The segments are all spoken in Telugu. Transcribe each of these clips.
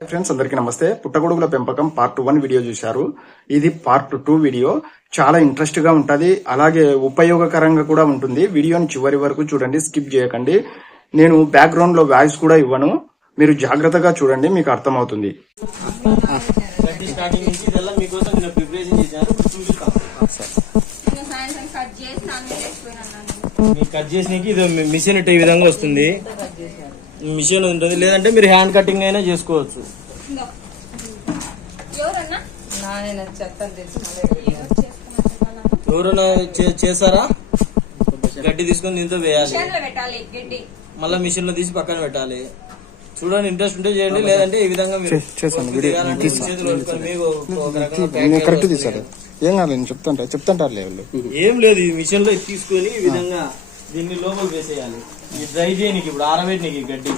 ఫ్రెండ్స్ అందరికీ నమస్తే. పుట్టగొడుగుల పెంపకం పార్ట్ 1 వీడియో చూశారు. ఇది పార్ట్ 2 వీడియో. చాలా ఇంట్రెస్ట్ గా ఉంటది, అలాగే ఉపయోగకరంగా కూడా ఉంటుంది. వీడియోని చివరి వరకు చూడండి, స్కిప్ చేయకండి. నేను బ్యాక్గ్రౌండ్ లో వాయిస్ కూడా ఇవ్వను, మీరు జాగ్రత్తగా చూడండి, మీకు అర్థమవుతుంది. కట్ చేసినకి ఇది మిషన్ ఈ విధంగా వస్తుంది. మిషన్ ఉంటుంది, లేదంటే మీరు హ్యాండ్ కటింగ్ అయినా చేసుకోవచ్చు. ఎవరైనా చేస్తారా? గడ్డి తీసుకొని దీంతో వేయాలి, మళ్ళీ మిషన్ లో తీసి పక్కన పెట్టాలి. చూడండి, ఇంట్రెస్ట్ ఉంటే చేయండి, లేదంటే ఈ విధంగా కరెక్ట్ తీసారు. ఏం కాదు, చెప్తుంటారు. ఏం లేదు, ఈ మిషన్ లో తీసుకొని ఈ విధంగా దీన్ని లోపల వేసేయాలి. ఈ డ్రై చేయనికి ఇప్పుడు ఆరబెట్టినకి గడ్డి.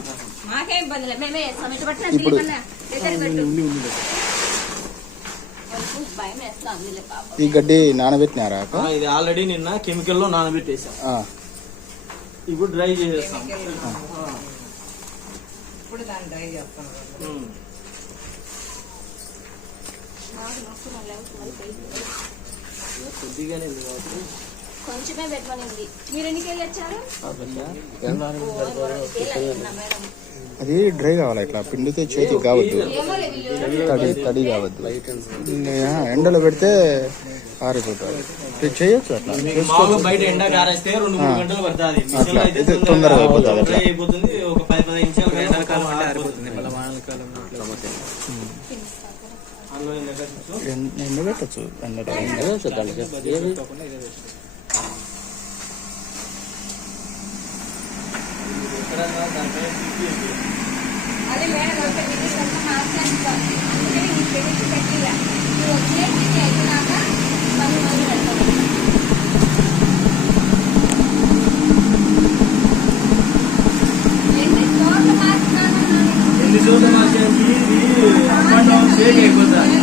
ఈ గడ్డి నానబెట్టినారా? ఇది ఆల్రెడీ నిన్న కెమికల్ లో నానబెట్టేసా. ఇప్పుడు డ్రై చేసేస్తాం. కొద్దిగానే కొంచెమే పెట్టమనింది. మీరు ఎన్ని కేళ్ళు వచ్చారు? అది డ్రై కావాలి, ఇట్లా పిండితే చేతికి కావద్దు, తడి కావద్దు. ఎండలో పెడితే ఆరిపోతుంది. చేయొచ్చు అట్లా, బయట ఎండకు ఆరేస్తే 2-3 గంటలు పడుతుంది. తొందరగా అయిపోతుంది. అయిపోతుంది, ఒక 10-15 నిమిషాలు ఎండాకాలం ఆరిపోతుంది. ఎండబెట్టచ్చు, అదే మేడం పెట్టిగా వచ్చేసి అయినాక మళ్ళీ పెడతాను. ఎన్ని చోట్ల మార్చానికి అప్ అండ్ డౌన్ షేక్ అయిపోతుంది.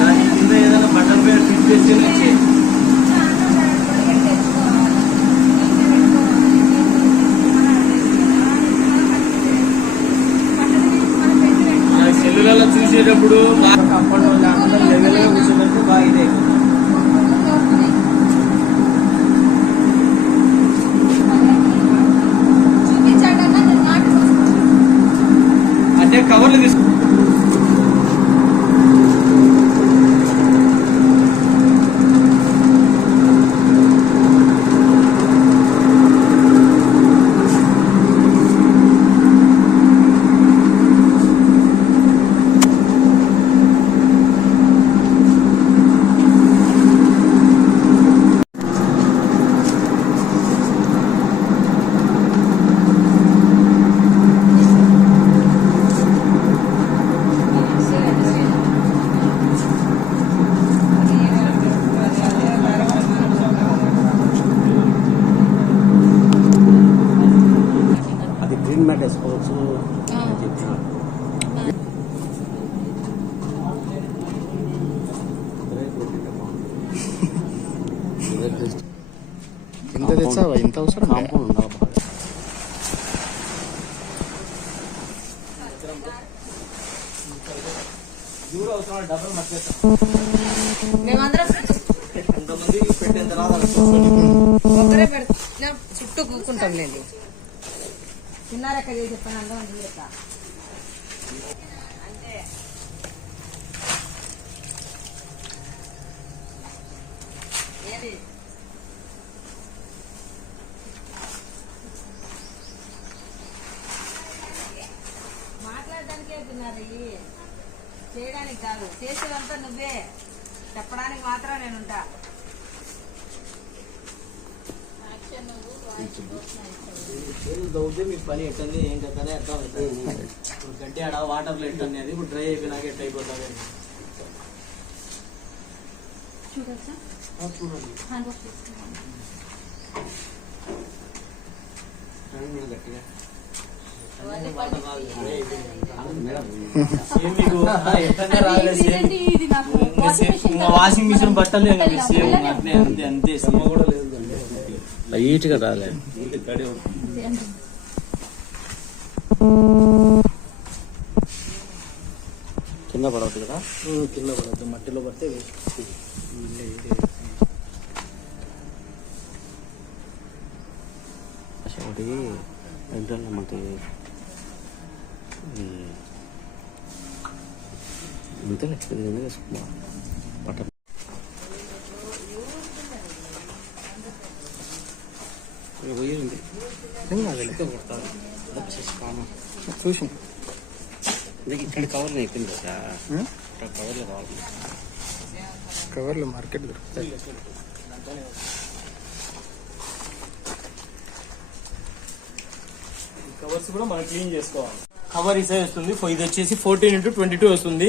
దాని కింద ఏదైనా బటన్ పేరు ఫిట్ చేసి వచ్చి సెల్లులలో చూసేటప్పుడు అప్ అండ్ డౌన్ లేకుండా లెవెల్ గా కూర్చున్నట్టు బాగా ఇదే. అంటే కవర్లు తీసుకు వేసుకోవచ్చు. ఇంత తెచ్చావా? ఇంత అవసరం డబ్బులు మర్చిపోతాం. కొంతమంది పెట్టిన తర్వాత చుట్టూ కూకుంటాం లేండి. చిన్నారక్క చేసి చెప్పాను అంటే ఏది మాట్లాడడానికే తిన్నారు, చేయడానికి కాదు. చేసేదంతా నువ్వే, చెప్పడానికి మాత్రం నేనుంటా. దౌతే మీ పని ఎట్టంది ఏం కథనే అర్థం అవుతుంది. ఇప్పుడు గడ్డి ఆడ వాటర్ లో ఎట్టండి అది ఇప్పుడు డ్రై అయిపోయినాక ఎట్ అయిపోతుంది. చూడండి గట్టిగా వాషింగ్ మిషన్ బట్టలు అంతే కూడా లేదు, లైట్ గా రాలే. కింద పడవద్దు కదా. కింద పడద్దు, మట్టిలో పడితే ఒకటి ఎంట్రల్ మనకి ఇంతలే పట్ట పోయింది చూసి ఇక్కడ కవర్లు అయిపోయింది సార్. కవర్లు కావాలి. కవర్లు మార్కెట్ దొరుకుతాయి. కవర్స్ కూడా మనం క్లీన్ చేసుకోవాలి. కవర్ ఈ సైజ్ వస్తుంది. ఇది వచ్చేసి 14x22 వస్తుంది.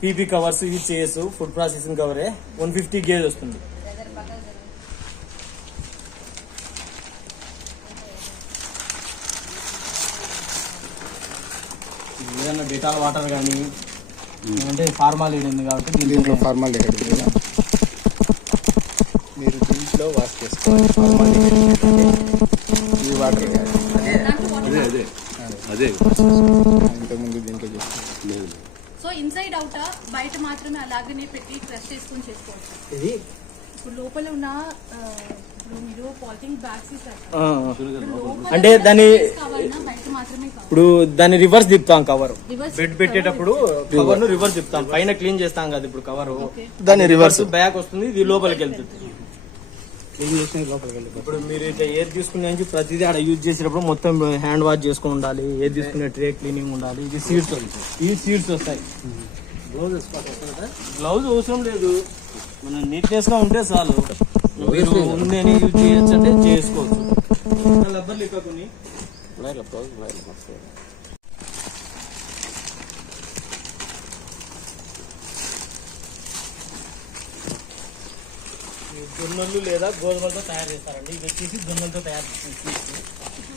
పీపీ కవర్స్ ఇది చేసు ఫుడ్ ప్రాసెసింగ్ కవరే 150 గేజ్ వస్తుంది. ఏదైనా డెటాల్ వాటర్ కానీ అంటే ఫార్మాలిటీ ఉంది కాబట్టి దీంట్లో ఫార్మాలిటీ మీరు దీంట్లో వాష్ చేసుకోవాలి. ఫార్మాలిటీ ఈ వాటర్ అదే ఇంతకుముందు దీంట్లో చేస్తాను. సో ఇన్సైడ్ అవుట్ బయట మాత్రమే అలాగనే పెట్టి ప్రెస్ చేసుకొని చేసుకోవచ్చు. ఇది ఇప్పుడు లోపల ఉన్న ఇప్పుడు మీరు పాలిథిన్ బ్యాగ్స్ అంటే దాన్ని బయట మాత్రమే కావాలి. ఇప్పుడు దాన్ని రివర్స్ తిప్పుతాం. కవర్ Reverse బెడ్ పెట్టేటప్పుడు కవర్ ను రివర్స్ తిప్పుతాం. పైన క్లీన్ చేస్తాం కదా ఇప్పుడు కవర్, దాన్ని రివర్స్ బ్యాక్ వస్తుంది. ఇది లోపలికి వెళ్తుంది. ఇప్పుడు మీరు ఇట్లా ఏది తీసుకునే నుంచి ప్రతిదీ ఆడ యూజ్ చేసేటప్పుడు మొత్తం హ్యాండ్ వాష్ చేసుకుని ఉండాలి. ఏది తీసుకునే ట్రే క్లీనింగ్ ఉండాలి. ఇది సీడ్స్ ఈ సీడ్స్ వస్తాయి. గ్లౌజ్ అవసరం లేదు, మనం నీట్నెస్ గా ఉంటే చాలు. మీరు ఉందని యూజ్ చేయొచ్చు అంటే చేసుకోవచ్చు. రబ్బర్లు ఎక్కువ కొన్ని జొన్నలు లేదా గోధుమలతో తయారు చేస్తారండి. ఇది వచ్చేసి జొన్నలతో తయారు చేసిన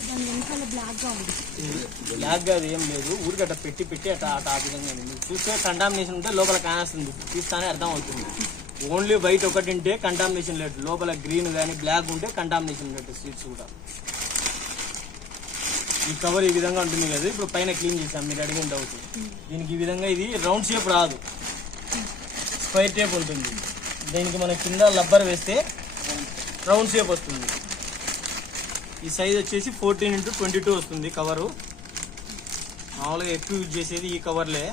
దాని వెనకాల బ్లాక్ గా ఉంది. బ్లాక్ గా ఏం లేదు, ఊరికి అట్లా పెట్టి అట్లా ఆ విధంగా ఉంది. మీరు చూస్తే కంటామినేషన్ ఉంటే లోపల కానేస్తుంది, తీస్తానే అర్థం అవుతుంది. ఓన్లీ వైట్ ఒకటి ఉంటే కంటామినేషన్ లేదు, లోపల గ్రీన్ కానీ బ్లాక్ ఉంటే కంటామినేషన్ లేదు సీడ్స్ కూడా. ఈ కవర్ ఈ విధంగా ఉంటుంది కదా. ఇప్పుడు పైన క్లీన్ చేసాం, మీరు అడిగిన డౌట్. దీనికి ఈ విధంగా ఇది రౌండ్ షేప్ రాదు, స్క్వైర్ టేప్ ఉంటుంది. దీనికి మన కింద రబ్బర్ వేస్తే రౌండ్ షేప్ వస్తుంది. ఈ సైజ్ వచ్చేసి 14x22 వస్తుంది కవరు. మామూలుగా ఎక్కువ యూజ్ చేసేది ఈ కవర్లే.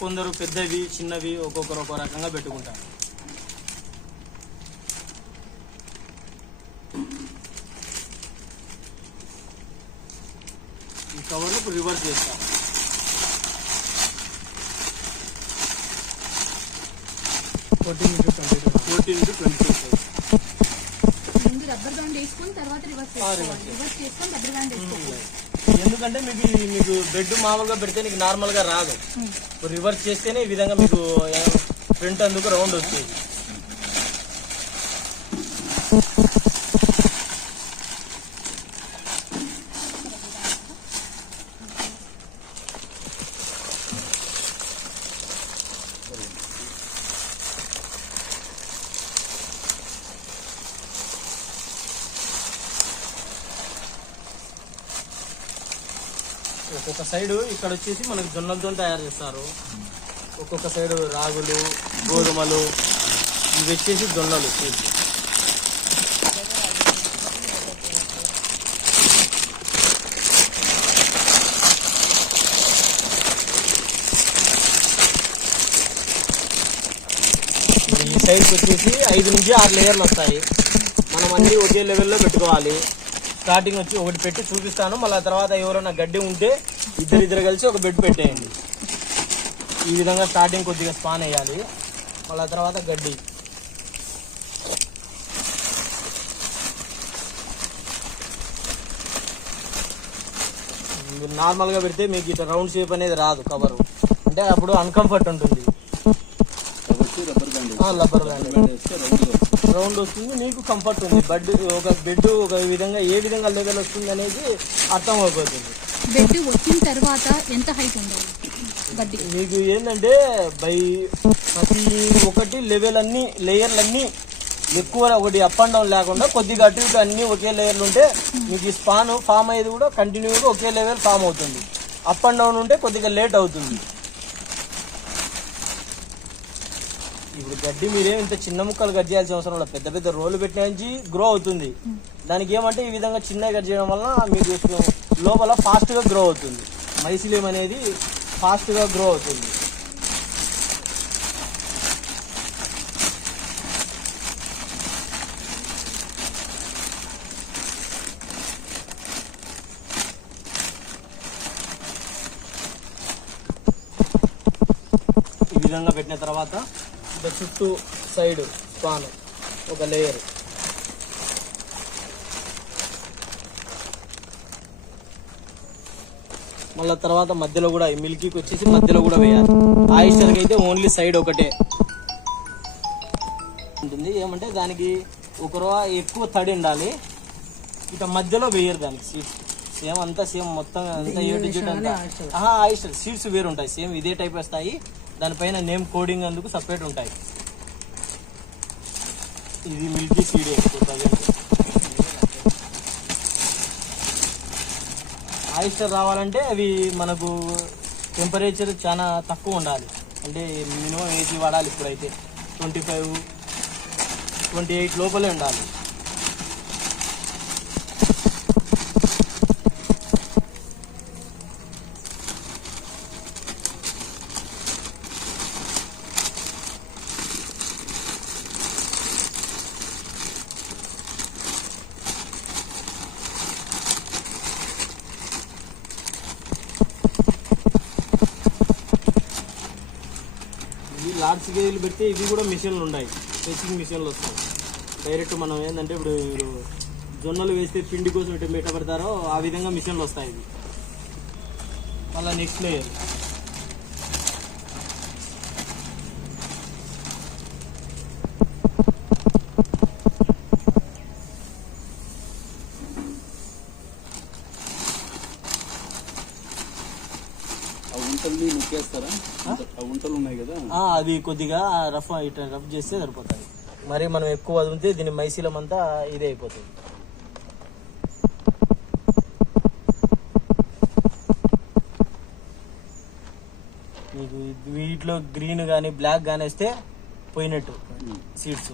కొందరు పెద్దవి చిన్నవి ఒక్కొక్కరు ఒక్కో రకంగా పెట్టుకుంటారు. ఈ కవర్లు ఇప్పుడు రివర్స్ చేస్తాం. ముందు రబ్బర్ బ్యాండ్ వేసుకొని తర్వాత రివర్స్ చేసుకొని రబ్బర్ బ్యాండ్ వేసుకోవాలి. ఎందుకంటే మీకు బెడ్ మామూలుగా పెడితే నీకు నార్మల్ గా రాదు. ఇప్పుడు రివర్స్ చేస్తేనే ఈ విధంగా మీకు ఫ్రంట్ అందుకు రౌండ్ వచ్చేది. ఒక్కొక్క సైడ్ ఇక్కడ వచ్చేసి మనకు జొన్నలతో తయారు చేస్తారు, ఒక్కొక్క సైడ్ రాగులు గోధుమలు, ఇవి వచ్చేసి జొన్నలు. ఈ సైడ్కి వచ్చేసి 5 నుంచి 6 లేయర్లు వస్తాయి. మనం అన్ని ఒకే లెవెల్లో పెట్టుకోవాలి. స్టార్టింగ్ వచ్చి ఒకటి పెట్టి చూపిస్తాను, మళ్ళీ తర్వాత ఎవరైనా గడ్డి ఉంటే ఇద్దరు కలిసి ఒక బెడ్ పెట్టేయండి. ఈ విధంగా స్టార్టింగ్ కొద్దిగా స్పాన్ వేయాలి, మళ్ళీ తర్వాత గడ్డి. నార్మల్గా పెడితే మీకు ఇట్లా రౌండ్ షేప్ అనేది రాదు కవరు, అంటే అప్పుడు అన్కంఫర్ట్ ఉంటుంది. రబ్బర్ బ్యాండ్ రౌండ్ వస్తుంది, మీకు కంఫర్ట్ ఉంది. బెడ్ ఒక విధంగా ఏ విధంగా లెవెల్ వస్తుంది అనేది అర్థం అయిపోతుంది. బెడ్ వచ్చిన తర్వాత ఎంత హైట్ ఉండాలి గడ్డి? మీకు ఏంటంటే ప్రతి ఒక్కటి లెవెల్ అన్ని లేయర్లు ఎక్కువ ఒకటి అప్ అండ్ డౌన్ లేకుండా కొద్దిగా అటు ఇటు అన్ని ఒకే లేయర్లు ఉంటే మీకు ఈ స్పాన్ ఫామ్ అయ్యేది కూడా కంటిన్యూగా ఒకే లెవెల్ ఫామ్ అవుతుంది. అప్ అండ్ డౌన్ ఉంటే కొద్దిగా లేట్ అవుతుంది. ఇప్పుడు గడ్డి మీరేం ఇంత చిన్న ముక్కలు కట్ చేయాల్సిన అవసరం లేదు, పెద్ద పెద్ద రోలు పెట్టిన నుంచి గ్రో అవుతుంది. దానికి ఏమంటే ఈ విధంగా చిన్నగా కట్ చేయడం వల్ల మీకు లోపల ఫాస్ట్ గా గ్రో అవుతుంది. మైసిలియం అనేది ఫాస్ట్ గా గ్రో అవుతుంది. ఈ విధంగా పెట్టిన తర్వాత ఇంకా చుట్టూ సైడ్ స్పాన్ ఒక లేయర్, మళ్ళీ తర్వాత మధ్యలో కూడా ఈ మిల్కీకి వచ్చేసి మధ్యలో కూడా వేయాలి. ఆయిస్టర్కి అయితే ఓన్లీ సైడ్ ఒకటే ఉంటుంది. ఏమంటే దానికి ఒక రో ఎక్కువ తడి ఉండాలి, ఇక మధ్యలో వేయరు దానికి సీడ్స్. సేమ్ అంతా సేమ్ మొత్తం అంతా ఆయిస్టర్ సీడ్స్ వేరు ఉంటాయి, సేమ్ ఇదే టైప్ వస్తాయి. దానిపైన నేమ్ కోడింగ్ అందుకు సపరేట్ ఉంటాయి. ఇది మిల్కీ సీడ్ ఆయిస్టర్ రావాలంటే అవి మనకు టెంపరేచర్ చాలా తక్కువ ఉండాలి, అంటే మినిమం ఏసీ వాడాలి. ఇప్పుడైతే 25, 28 లోపలే ఉండాలి. లార్జ్ స్కేల్ పెడితే ఇవి కూడా మిషన్లు ఉన్నాయి, స్ట్రెచింగ్ మిషన్లు వస్తాయి. డైరెక్ట్ మనం ఏంటంటే ఇప్పుడు జొన్నలు వేస్తే పిండి కోసం ఎట్ట పెడతారో ఆ విధంగా మిషన్లు వస్తాయి. ఇవి మళ్ళీ నెక్స్ట్ లేయర్ ఉంటలు ఉన్నాయి కదా, అది కొద్దిగా రఫ్ చేస్తే సరిపోతుంది. మరి మనం ఎక్కువ అది ఉంటే దీని మైసీలం అంతా ఇదే అయిపోతుంది. మీకు వీటిలో గ్రీన్ కానీ బ్లాక్ కానీ వేస్తే పోయినట్టు సీడ్స్.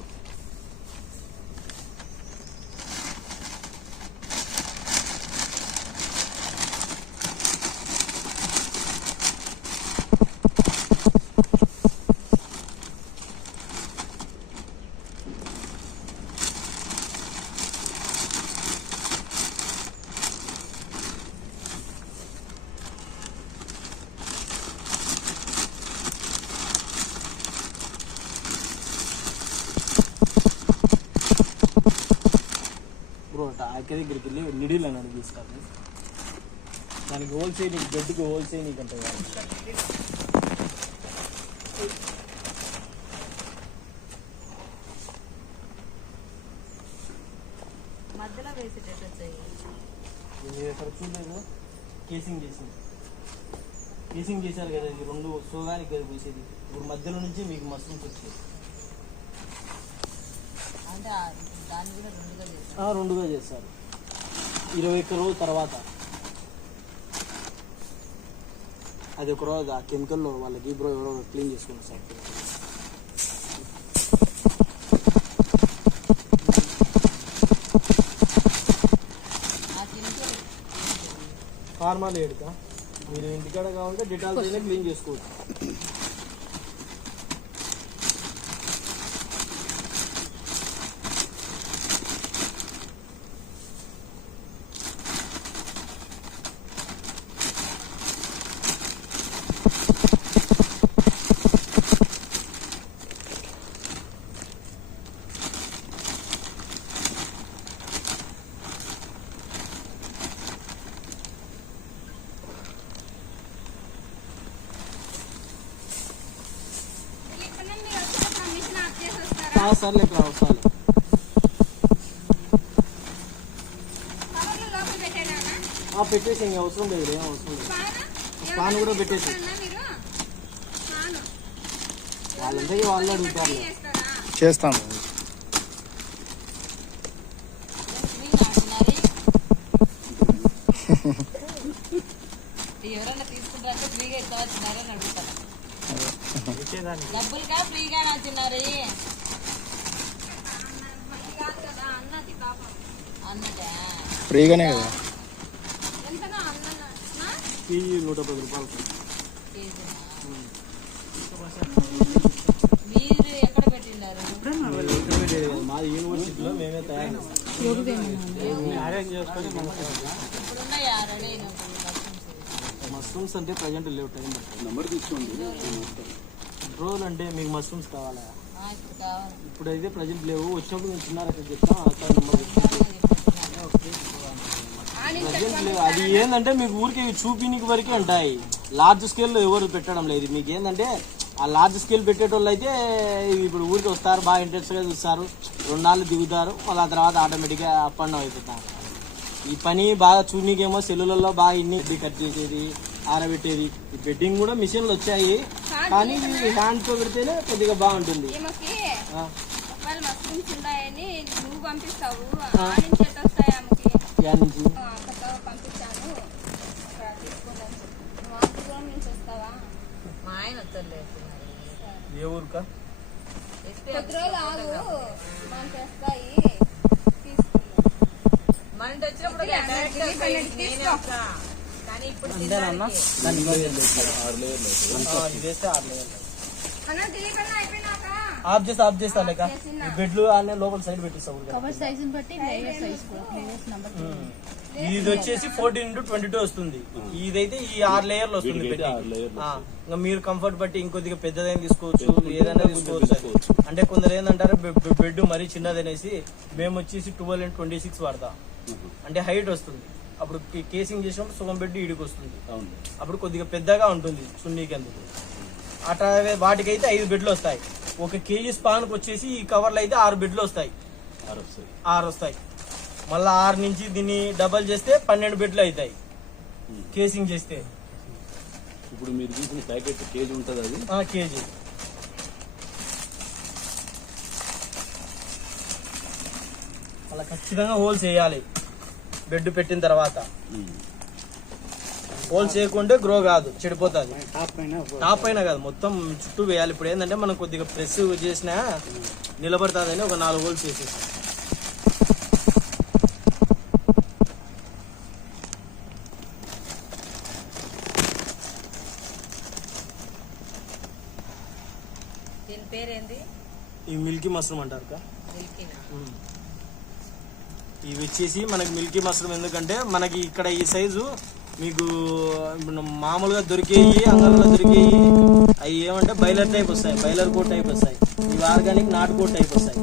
దగ్గరికి వెళ్ళి నిడిల్ అని అడిగిస్తాను, దానికి హోల్సేల్ నీకు బెడ్కి హోల్సేల్ నీకు అంటే మధ్యలో వేసేటట్టు చూడలేదు. కేసింగ్ చేశారు కదా, ఇది 2 సోగానికి కదా పూసేది. ఇప్పుడు మధ్యలో నుంచి మీకు మష్రూమ్స్ వచ్చేది. అంటే దాన్ని కూడా 2గా చేస్తారు 21 రోజుల తర్వాత. అది ఒక రోజు ఆ కెమికల్లో వాళ్ళకి బ్రో ఎవరో క్లీన్ చేసుకుని సార్. ఫార్మాల్ ఏడుకా మీరు ఇంటికాడ కావాలంటే డెటాల్ క్లీన్ చేసుకోవచ్చు. సర్లే ఒకసారి పెట్టేసి ఇంకా అవసరం లేదు, ఏం అవసరం లేదు. పాన్ కూడా పెట్టేసి వాళ్ళంటే వాళ్ళు అడుగుతారు. చేస్తాను. ఎవరైనా తీసుకుంటారంటే ఫ్రీగా ఇస్తారని అడుగుతారు. డబ్బులుగా ఫ్రీగా నచ్చినారు అన్నదా ఫ్రీగానే కదా. ఎంతగా అన్న ఈ 110 రూపాయలు. మీరు ఎక్కడ పెట్టిండారు మాది యూనివర్సిటీలో మేమే తయారు చేస్తాం. అరేంజ్ చేసుకొని ఇప్పుడున్నాయా రెడీ అయినప్పుడు మష్రూమ్స్ అంటే ప్రజెంట్ లేవు, టైం నెంబర్ తీసుకోండి. రోజులు అంటే మీకు మష్రూమ్స్ కావాలా? ఇప్పుడు కావాలి ఇప్పుడైతే ప్రజెంట్ లేవు, వచ్చినప్పుడు నేను చిన్న రకం చెప్తాను. ప్రజెంట్ లేవు. అది ఏంటంటే మీకు ఊరికి చూపినికి వరకే ఉంటాయి, లార్జ్ స్కేల్లో ఎవరు పెట్టడం లేదు. మీకు ఏంటంటే ఆ లార్జ్ స్కేల్ పెట్టేటోళ్ళు అయితే ఇప్పుడు ఊరికి వస్తారు, బాగా ఇంట్రెస్ట్గా చూస్తారు, 2 నాళ్ళు దిగుతారు, మళ్ళీ ఆ తర్వాత ఆటోమేటిక్గా అప్ అండ్ డౌన్ అయిపోతారు. ఈ పని బాగా చూడనీకేమో సెల్లులలో బాగా ఇన్ని కట్ చేసేది, ఆరబెట్టేది. ఈ బెడ్డింగ్ కూడా మిషన్లు వచ్చాయి, కానీ హ్యాండ్తో పెడితేనే కొద్దిగా బాగుంటుంది. ఈమెకి ఆ, ఒకవేళ మష్రూమ్స్ ఉన్నాయని నువ్వు పంపిస్తావు, ఆ నుంచి ఎట్లా వస్తాయి ఆమెకి? యాడ్ నుంచి అక్కతో పంపించాను, ఇక్కడ తీసుకున్నాను. నువ్వు అంత దూరం నుంచి వస్తావా? మా ఆయన వచ్చలేదు ఏ ఊరుకా? కొద్ది రోజులు ఆగు, మనకి వస్తాయి, తీసుకున్నాను. మన ఇంటి వచ్చినప్పుడు నేనే వస్తా. కానీ ఇప్పుడు అంతేనన్నా? దాన్ని ఇదే చేస్తే 6 లేయర్లు. అన్న దిలీపన్న అయిపోయినాక ఆఫ్ చేస్తా లేక ఈ బెడ్లు అన్నీ లోపల సైడ్ పెట్టిస్తావు. కవర్ సైజుని బట్టి లేయర్ సైజ్ కూడా లేయర్స్ నెంబర్ ఇది వచ్చేసి 14x22 వస్తుంది. ఇదైతే ఈ 6 లేయర్లు వస్తుంది బెడ్డింగ్. ఇంకా మీరు కంఫర్ట్ బట్టి ఇంకొద్దిగా పెద్దదైనా తీసుకోవచ్చు, ఏదైనా తీసుకోవచ్చు. అంటే కొందరు ఏంటంటారు బెడ్ మరీ చిన్నదనేసి, మేము వచ్చేసి 12x26 వాడతాం. అంటే హైట్ వస్తుంది, అప్పుడు కేసింగ్ చేసినప్పుడు సుగం బెడ్ ఇడికి వస్తుంది, అప్పుడు కొద్దిగా పెద్దగా ఉంటుంది చున్నీకి. అందుకు అట్లా వాటికైతే 5 బెడ్లు వస్తాయి. 1 కేజీ స్పాన్కి వచ్చేసి ఈ కవర్లు అయితే 6 బెడ్లు వస్తాయి, 6 వస్తాయి. మళ్ళీ 6 నుంచి దీన్ని డబల్ చేస్తే 12 బెడ్లు అవుతాయి కేసింగ్ చేస్తే. ఇప్పుడు మీరు తీసిన ప్యాకెట్ కేజీ ఉంటుంది, అది కేజీ. అలా ఖచ్చితంగా హోల్స్ వేయాలి బెడ్ పెట్టిన తర్వాత. హోల్స్ చేయకుంటే గ్రో కాదు, చెడిపోతుంది. టాప్ పైన కాదు, మొత్తం చుట్టూ వేయాలి. ఇప్పుడు ఏంటంటే మనం కొద్దిగా ప్రెస్ చేసినా నిలబడుతుందని ఒక 4 హోల్స్ వేసేసాం. దీని పేరేంది ఈ మిల్కీ మష్రూమ్ అంటారు కా? మిల్కీనా? ఇవి వచ్చేసి మనకి మిల్కీ మష్రూమ్ ఎందుకంటే మనకి ఇక్కడ ఈ సైజు మీకు మామూలుగా దొరికేవి, అంగళ్ళలో దొరికేవి అవి ఏమంటే బైలర్ టైప్ వస్తాయి, బైలర్ కోట్ టైప్ వస్తాయి. ఇవి ఆర్గానిక్ నాటుకోట్ టైప్ వస్తాయి.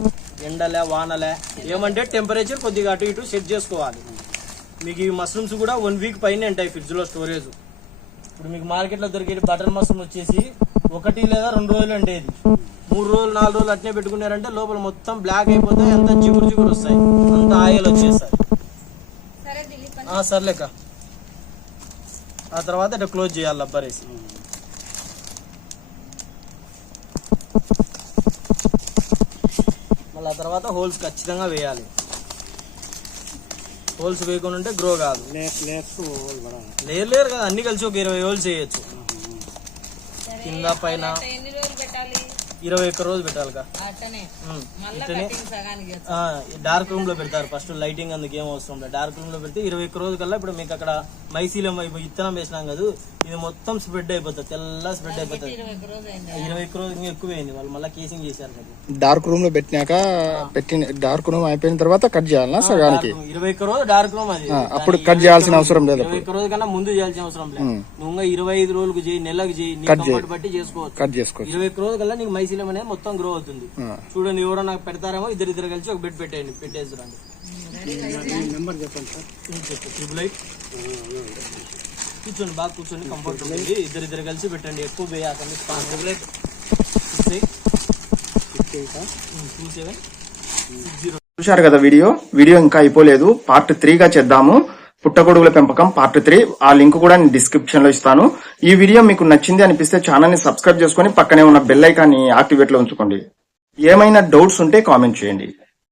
ఎండలే వానలే ఏమంటే టెంపరేచర్ కొద్దిగా అటు ఇటు సెట్ చేసుకోవాలి. మీకు ఈ మష్రూమ్స్ కూడా 1 వీక్ పైన ఉంటాయి ఫ్రిడ్జ్లో స్టోరేజ్. ఇప్పుడు మీకు మార్కెట్లో దొరికే బటర్ మష్రూమ్ వచ్చేసి 1 లేదా 2 రోజులు ఉండేది. 3 రోజులు 4 రోజులు అట్నే పెట్టుకున్నారంటే లోపల మొత్తం బ్లాక్ అయిపోతాయి, అంత జిగురు వస్తాయి, అంత ఆయిల్ వచ్చేస్తాయి. సరే దిలీప్ సర్లేక ఆ తర్వాత ఇట్లా క్లోజ్ చేయాలి రబ్బరేసి. మళ్ళీ ఆ తర్వాత హోల్స్ ఖచ్చితంగా వేయాలి. హోల్స్ వేయకుండా ఉంటే గ్రో కాదు. లేరు కదా, అన్ని కలిసి ఒక 20 హోల్స్ వేయచ్చు. కింద పైన ఎన్ని రోజులు పెట్టాలి? 21 రోజు పెట్టాలిగా. అట్టనే మళ్ళీ ఇట్లనే కటింగ్ సగానికి చేస్తాం. డార్క్ రూమ్ లో పెడతారు ఫస్ట్, లైటింగ్ అందుకు ఏం అవసరం లేదు. డార్క్ రూమ్ లో పెడితే 21 రోజు కల్లా ఇప్పుడు మీకు అక్కడ మైసీలం ఇత్తనం వేసినాం కదా, ఇది మొత్తం స్ప్రెడ్ అయిపోతుంది, తెల్ల స్ప్రెడ్ అయిపోతుంది. 21 రోజు అయింది. 21 రోజు ఇంకా ఎక్కువైంది, వాళ్ళు మళ్ళీ కేసింగ్ చేశారు కదా. డార్క్ రూమ్ లో పెట్టినాక డార్క్ రూమ్ అయిపోయిన తర్వాత కట్ చేయాలనా సగానికి? 21 రోజు డార్క్ రూమ్ అది. అప్పుడు కట్ చేయాల్సిన అవసరం లేదు. 21 రోజు కన్నా ముందు చేయాల్సిన అవసరం లేదు. నువ్వు ఇంకా 25 రోజులకు చేయి, నెలకు చేయి, నీ కంఫర్ట్ బట్టి చేసుకోవచ్చు. కట్ చేసుకోవచ్చు. 21 రోజు కల్లా నీకు మైసీలం అనేది మొత్తం గ్రో అవుతుంది. చూడండి, ఎవరో నాకు పెడతారేమో, ఇద్దరు కలిసి ఒక బెడ్ పెట్టేయండి, పెట్టేసి నెంబర్ చెప్పండి సార్. కూర్చోండి, బాగా కూర్చొని కంఫర్ట్ ఉంటుంది. ఇద్దరు కలిసి పెట్టండి, ఎక్కువ వేయాలి. 2760. చూశారు కదా వీడియో ఇంకా అయిపోలేదు. పార్ట్ 3 గా చేద్దాము. పుట్టగొడుగుల పెంపకం పార్ట్ 3. ఆ లింక్ కూడా నేను డిస్క్రిప్షన్ లో ఇస్తాను. ఈ వీడియో మీకు నచ్చింది అనిపిస్తే ఛానల్ ని సబ్స్క్రైబ్ చేసుకుని పక్కనే ఉన్న బెల్ ఐకాన్ని యాక్టివేట్ లో ఉంచుకోండి. ఏమైనా డౌట్స్ ఉంటే కామెంట్ చేయండి.